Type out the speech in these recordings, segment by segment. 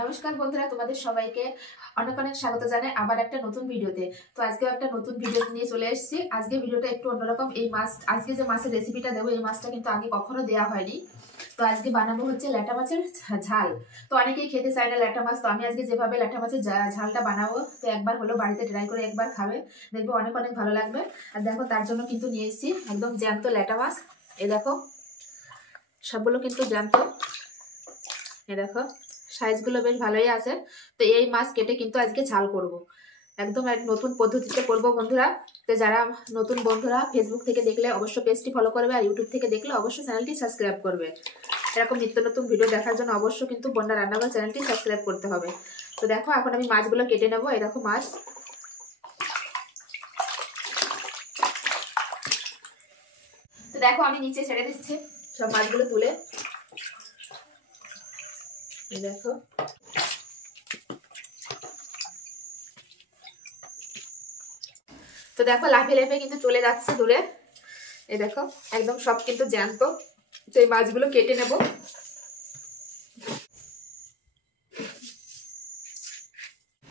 নমস্কার বন্ধুরা, তোমাদের সবাইকে অনেক অনেক স্বাগত জানাই আবার একটা নতুন ভিডিওতে। তো আজকেও একটা নতুন ভিডিও নিয়ে চলে এসেছি। আজকে ভিডিওটা একটু অন্যরকম। এই মাছ, আজকে যে মাছের রেসিপিটা দেবো, এই মাছটা কিন্তু আগে কখনো দেওয়া হয়নি। তো আজকে বানাবো হচ্ছে ল্যাটা মাছের ঝাল। তো অনেকেই খেতে চায় না ল্যাটা মাছ, তো আমি আজকে যেভাবে ল্যাটা মাছের ঝালটা বানাবো, তো একবার হলো বাড়িতে ট্রাই করে একবার খাবে, দেখবো অনেক অনেক ভালো লাগবে। আর দেখো, তার জন্য কিন্তু নিয়ে এসেছি একদম জ্যান্ত ল্যাটা মাছ। এই দেখো, সবগুলো কিন্তু জ্যান্ত। এই দেখো, সাইজগুলো বেশ ভালোই আছে। তো এই মাছ কেটে কিন্তু আজকে ঝাল করব, একদম এক নতুন পদ্ধতিতে করব বন্ধুরা। তো যারা নতুন বন্ধুরা ফেসবুক থেকে দেখলে অবশ্যই পেজটি ফলো করবে, আর ইউটিউব থেকে দেখলে অবশ্যই চ্যানেলটি সাবস্ক্রাইব করবে। এরকম নিত্য নতুন ভিডিও দেখার জন্য অবশ্যই কিন্তু বন্যা রান্নাঘর চ্যানেলটি সাবস্ক্রাইব করতে হবে। তো দেখো, এখন আমি মাছগুলো কেটে নেবো। এই দেখো মাছ। তো দেখো, আমি নিচে ছেড়ে দিচ্ছি সব মাছগুলো তুলে। দেখো, তো দেখো লাফিয়ে লাফিয়ে কিন্তু চলে যাচ্ছে দূরে। এই দেখো, একদম সব কিন্তু জ্যান্ত। তো এই মাছগুলো কেটে নেব।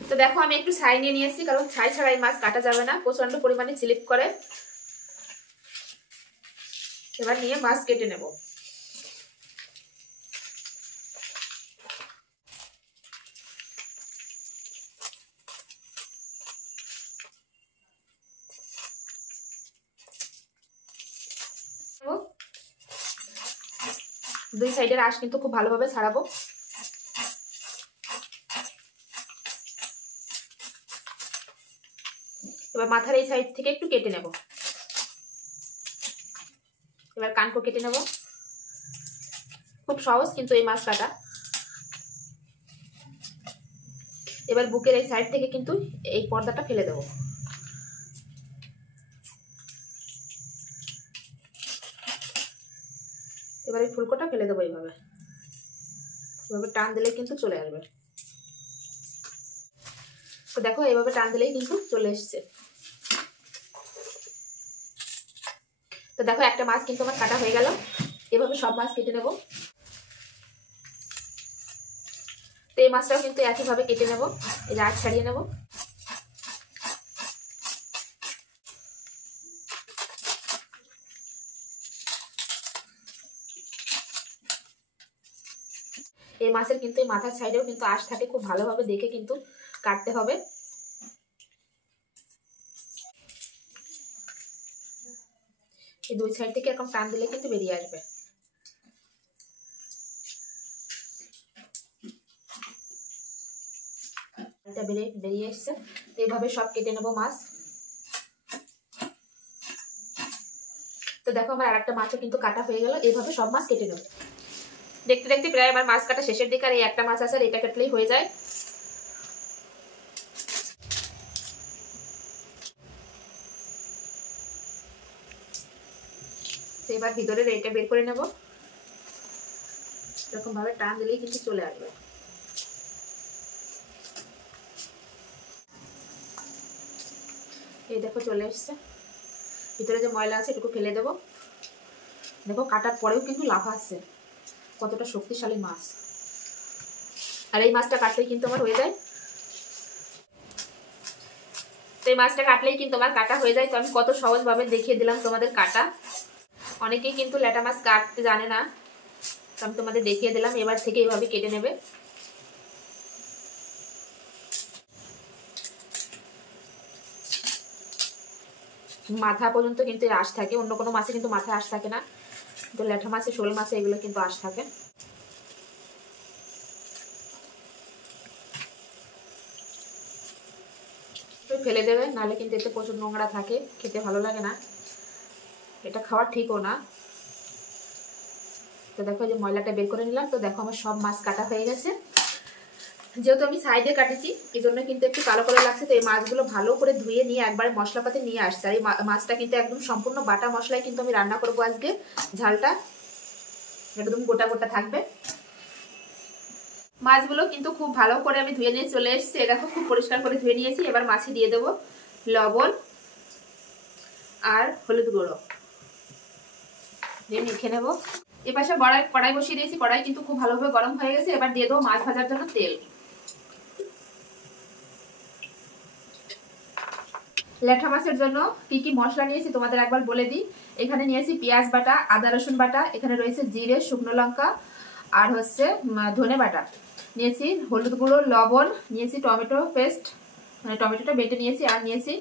তো দেখো, আমি একটু ছাই নিয়ে নিয়েছি, কারণ ছাই ছাড়া এই মাছ কাটা যাবে না, প্রচন্ড পরিমাণে স্লিপ করে। এবার নিয়ে মাছ কেটে নেব। দুই সাইডের আঁশ কিন্তু খুব ভালোভাবে ছাড়াবো। এবার মাথার এই সাইড থেকে একটু কেটে নেব। এবার কানকো কেটে নেব। খুব সহজ কিন্তু এই মাছ কাটা। এবার বুকের এই সাইড থেকে কিন্তু এই পর্দাটা ফেলে দেব। এবার এই ফুলকোটা ফেলে দেবো। এইভাবে এভাবে টান দিলে কিন্তু চলে আসবে। তো দেখো, এইভাবে টান দিলেই কিন্তু চলে এসছে। তো দেখো, একটা মাছ কিন্তু আমার কাটা হয়ে গেল। এভাবে সব মাছ কেটে নেব। তো এই মাছটাও কিন্তু একইভাবে কেটে নেব। এই আঁশ ছাড়িয়ে নেব। এই মাছের কিন্তু এই মাথার সাইডেও কিন্তু আঁশ থাকে, খুব ভালোভাবে দেখে কিন্তু কাটতে হবে। এই দুই সাইড থেকে এরকম টান দিলে কিন্তু বেরিয়ে আসবে। এটা বেরিয়ে এসছে। এইভাবে সব কেটে নেবো মাছ। তো দেখো, আমার আরেকটা মাছও কিন্তু কাটা হয়ে গেল। এইভাবে সব মাছ কেটে নেবো। দেখতে দেখতে প্রায় আমার মাছ কাটা শেষের দিকে, আর এই একটা মাছ আছে, আর এটা কাটলেই হয়ে যায়। তো এবার ভিতরের এটা বের করে নেব। এরকম ভাবে টান দিলেই কিন্তু চলে আসবে। এই দেখো, চলে এসছে। ভিতরে যে ময়লা আছে এটুকু ফেলে দেবো। দেখো, কাটার পরেও কিন্তু লাফাচ্ছে, কতটা শক্তিশালী মাছ। আর এই মাছটা কাটলেই কিন্তু আমার হয়ে যায়। তো এই মাছটা কাটলেই কিন্তু আমার কাটা হয়ে যায়। তো আমি কত সহজভাবে দেখিয়ে দিলাম তোমাদের কাটা। অনেকেই কিন্তু ল্যাটা মাছ কাটতে জানে না, তো আমি তোমাদের দেখিয়ে দিলাম। এবার থেকে এইভাবে কেটে নেবে। মাথা পর্যন্ত কিন্তু এর আঁশ থাকে, অন্য কোনো মাছে কিন্তু মাথায় আঁশ থাকে না, তো ল্যাটা মাছে, শোল মাছে এগুলো কিন্তু আঁশ থাকে। ফেলে দেবে, নাহলে কিন্তু এতে প্রচুর নোংরা থাকে, খেতে ভালো লাগে না, এটা খাওয়া ঠিকও না। তো দেখো, যে ময়লাটা বের করে নিলাম। তো দেখো, আমার সব মাছ কাটা হয়ে গেছে। যেহেতু আমি সাইডে কাটেছি, এই জন্য কিন্তু একটু কালো কালো লাগছে। তো এই মাছগুলো ভালো করে ধুয়ে নিয়ে একবারে মশলাপাতি নিয়ে আসছে। আর এই মাছটা কিন্তু একদম সম্পূর্ণ বাটা মশলায় কিন্তু আমি রান্না করবো আজকে। ঝালটা একদম গোটা গোটা থাকবে। মাছগুলো কিন্তু খুব ভালো করে আমি ধুয়ে নিয়ে চলে এসেছি। দেখো, খুব পরিষ্কার করে ধুয়ে নিয়েছি। এবার মাছে দিয়ে দেবো লবণ আর হলুদ গুঁড়ো দিয়ে মেখে নেবো। এপাশে কড়াই বসিয়ে দিয়েছি। কড়াই কিন্তু খুব ভালোভাবে গরম হয়ে গেছে। এবার দিয়ে দেবো মাছ ভাজার জন্য তেল। ল্যাঠা মাছের জন্য কি কি মশলা নিয়েছি তোমাদের একবার বলে দিই। এখানে নিয়েছি পেঁয়াজ বাটা, আদা রসুন বাটা, এখানে রয়েছে জিরে, শুকনো লঙ্কা আর হচ্ছে ধনে বাটা, নিয়েছি হলুদ গুঁড়ো, লবণ, নিয়েছি টমেটো পেস্ট, মানে টমেটোটা বেটে নিয়েছি, আর নিয়েছি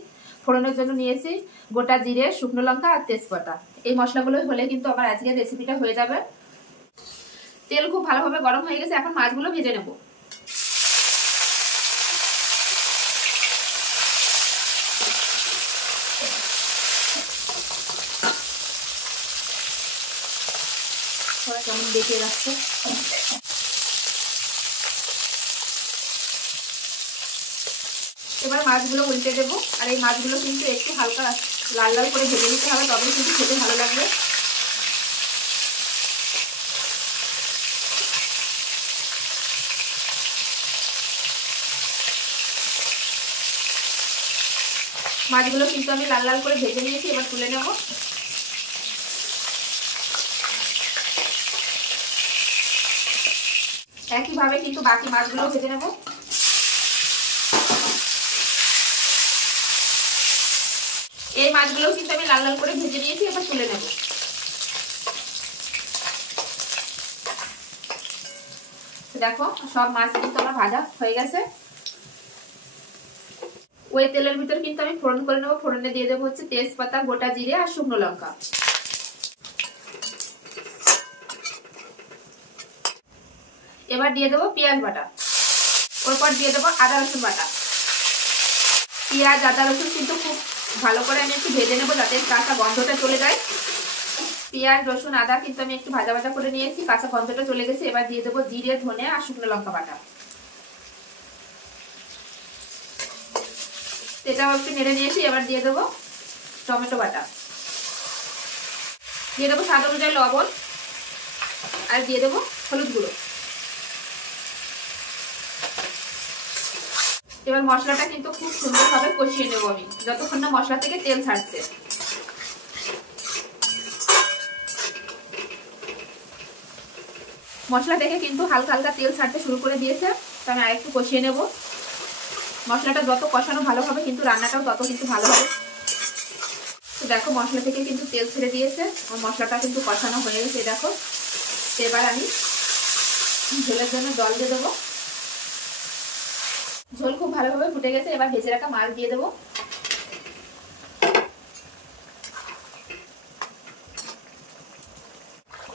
ফোড়নের জন্য নিয়েছি গোটা জিরে, শুকনো লঙ্কা আর তেজপাতা। এই মশলাগুলো হলে কিন্তু আমার আজকের রেসিপিটা হয়ে যাবে। তেল খুব ভালোভাবে গরম হয়ে গেছে, এখন মাছগুলো ভেজে নেব। কেমন দেখে যাচ্ছে। এবার মাছগুলো উল্টে দেবো, আর এই মাছগুলো কিন্তু একটু হালকা লাল লাল করে ভেজে নিতে হবে, তবে কিন্তু খেতে ভালো লাগবে। মাছগুলো কিন্তু আমি লাল লাল করে ভেজে নিয়েছি, এবার তুলে নেব। একইভাবে কিন্তু বাকি মাছগুলো ভেজে নেব। এই মাছগুলো কিন্তু আমি লাল লাল করে ভেজে নিয়েছি, এবার তুলে নেব। দেখো সব মাছ কিন্তু আমার ভাজা হয়ে গেছে। ওই তেলের ভিতর কিন্তু আমি ফোড়ন করে নেবো। ফোড়নে দিয়ে দেবো হচ্ছে তেজপাতা, গোটা জিরে আর শুকনো লঙ্কা। এবার দিয়ে দেবো পেঁয়াজ বাটা, ওরপর দিয়ে দেবো আদা রসুন বাটা। পেঁয়াজ আদা রসুন কিন্তু খুব ভালো করে আমি একটু ভেজে নেবো, যাতে কাঁচা গন্ধটা চলে যায়। পেঁয়াজ রসুন আদা কিন্তু আমি একটু ভাজা ভাজা করে নিয়েছি, কাঁচা গন্ধটা চলে গেছে। এবার দিয়ে দেবো জিরে, ধনে আর শুকনো লঙ্কা বাটা। এটাও একটু নেড়ে নিয়েছি। এবার দিয়ে দেবো টমেটো বাটা, দিয়ে দেবো স্বাদ অনুযায়ী লবণ, আর দিয়ে দেবো হলুদ গুঁড়ো। এবার মশলাটা কিন্তু খুব সুন্দরভাবে কষিয়ে নেবো আমি, যতক্ষণ না মশলা থেকে তেল ছাড়ছে। মশলা থেকে কিন্তু হালকা হালকা তেল ছাড়তে শুরু করে দিয়েছে, তো আমি আরেকটু কষিয়ে নেব। মশলাটা যত কষানো ভালো হবে কিন্তু রান্নাটাও তত কিন্তু ভালো হবে। তো দেখো মশলা থেকে কিন্তু তেল ছেড়ে দিয়েছে, মশলাটা কিন্তু কষানো হয়ে গেছে। দেখো এবার আমি ঝোলের জন্য জল দিয়ে দেবো। ঝোল খুব ভালোভাবে ফুটে গেছে, এবার ভেজে রাখা মাছ দিয়ে দেবো।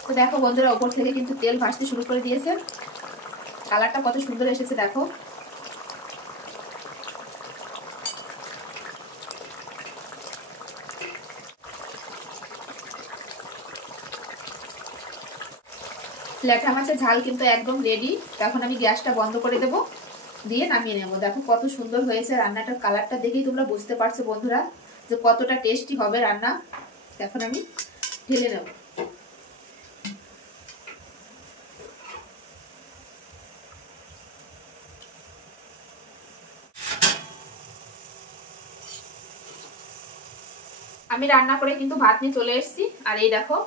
তো দেখো বন্ধুরা, ওপর থেকে কিন্তু তেল ভাসতে শুরু করে দিয়েছে। কালারটা কত সুন্দর এসেছে দেখো। ল্যাঠা মাছের ঝাল কিন্তু একদম রেডি। এখন আমি গ্যাসটা বন্ধ করে দেব, দিয়ে নামিয়ে নেব। দেখো কত সুন্দর হয়েছে রান্নাটার, কালারটা দেখেই তোমরা বুঝতে পারছো বন্ধুরা যে কতটা টেস্টি হবে রান্না। এখন আমি ঢেলে নেব। আমি রান্না করে কিন্তু ভাত নিয়ে চলে এসেছি, আর এই দেখো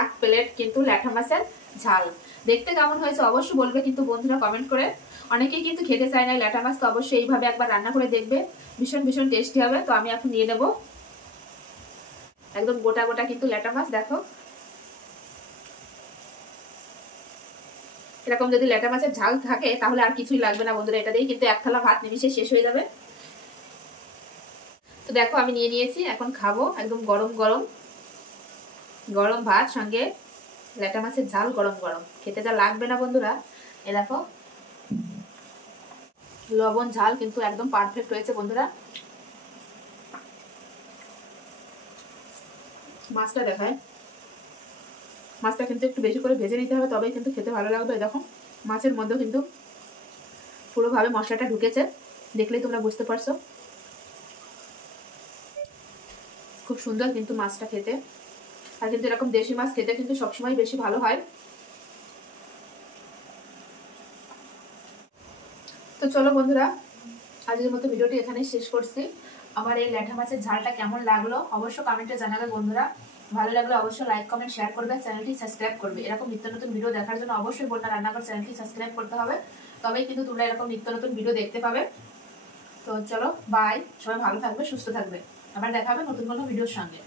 এক প্লেট কিন্তু ল্যাঠা মাছের ঝাল। দেখতে কেমন হয়েছে অবশ্যই বলবে কিন্তু বন্ধুরা কমেন্ট করে। অনেকেই কিন্তু খেতে চায় না ল্যাঠা মাছ, তো অবশ্যই এইভাবে একবার রান্না করে দেখবে, ভীষণ ভীষণ টেস্টি হবে। তো আমি এখন নিয়ে নেব একদম গোটা গোটা কিন্তু ল্যাঠা মাছ। দেখো এরকম যদি ল্যাঠা মাছের ঝাল থাকে তাহলে আর কিছুই লাগবে না বন্ধুরা, এটা দিয়ে কিন্তু এক থালা ভাত নিমিশে শেষ হয়ে যাবে। তো দেখো আমি নিয়ে নিয়েছি, এখন খাবো। একদম গরম গরম গরম ভাত, সঙ্গে ল্যাঠা মাছের ঝাল, গরম গরম খেতে যা লাগবে না বন্ধুরা। এ দেখো লবণ ঝাল কিন্তু একদম পারফেক্ট হয়েছে বন্ধুরা। মাছটা দেখায়, মাছটা কিন্তু একটু বেশি করে ভেজে নিতে হবে, তবেই কিন্তু খেতে ভালো লাগবে। দেখো মাছের মধ্যেও কিন্তু পুরোভাবে মশলাটা ঢুকেছে, দেখলেই তোমরা বুঝতে পারছো। খুব সুন্দর কিন্তু মাছটা খেতে, আর কিন্তু এরকম দেশি মাছ খেতে কিন্তু সবসময় বেশি ভালো হয়। তো চলো বন্ধুরা, আজকের মতো ভিডিওটি এখানেই শেষ করছি। আমার এই ল্যাঠা মাছের ঝালটা কেমন লাগলো অবশ্যই কমেন্টে জানাবে বন্ধুরা। ভালো লাগলে অবশ্যই লাইক কমেন্ট শেয়ার করবে, চ্যানেলটি সাবস্ক্রাইব করবে। এরকম নিত্য নতুন ভিডিও দেখার জন্য অবশ্যই বন্যা রান্নাঘর চ্যানেলটি সাবস্ক্রাইব করতে হবে, তবেই কিন্তু তোমরা এরকম নিত্য নতুন ভিডিও দেখতে পাবে। তো চলো বাই, সবাই ভালো থাকবে, সুস্থ থাকবে। আবার দেখা হবে নতুন কোনো ভিডিওর সঙ্গে।